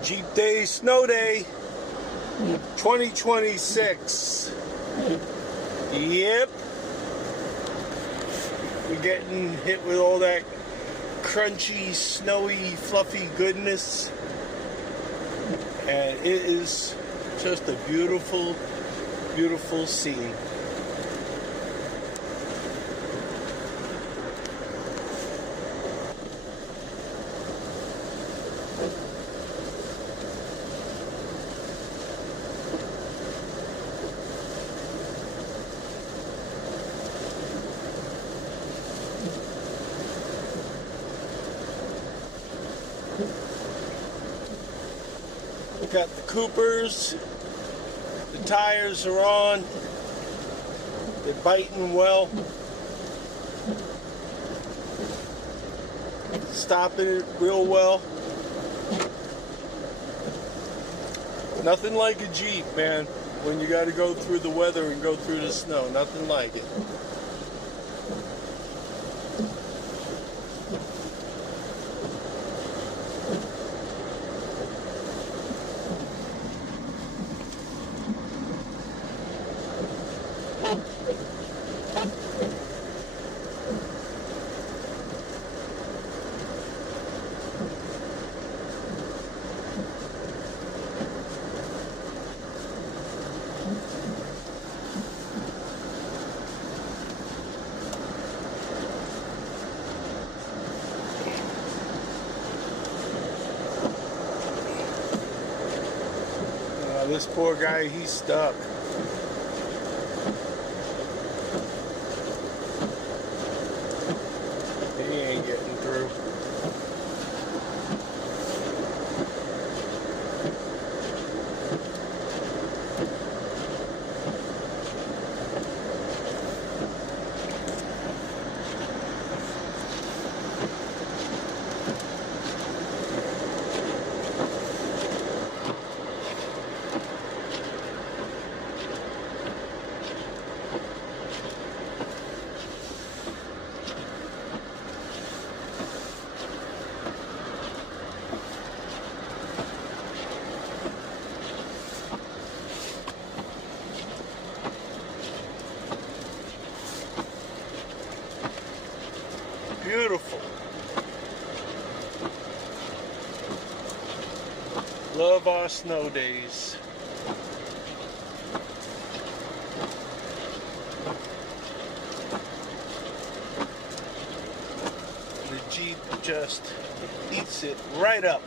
Jeep Day, Snow Day, 2026. Yep. We're getting hit with all that crunchy, snowy, fluffy goodness. And it is just a beautiful, beautiful scene. Got the Coopers, the tires are on, they're biting well, stopping it real well. Nothing like a Jeep, man, when you got to go through the weather and go through the snow, nothing like it. This poor guy, he's stuck. He ain't getting through. Beautiful. Love our snow days. The Jeep just eats it right up.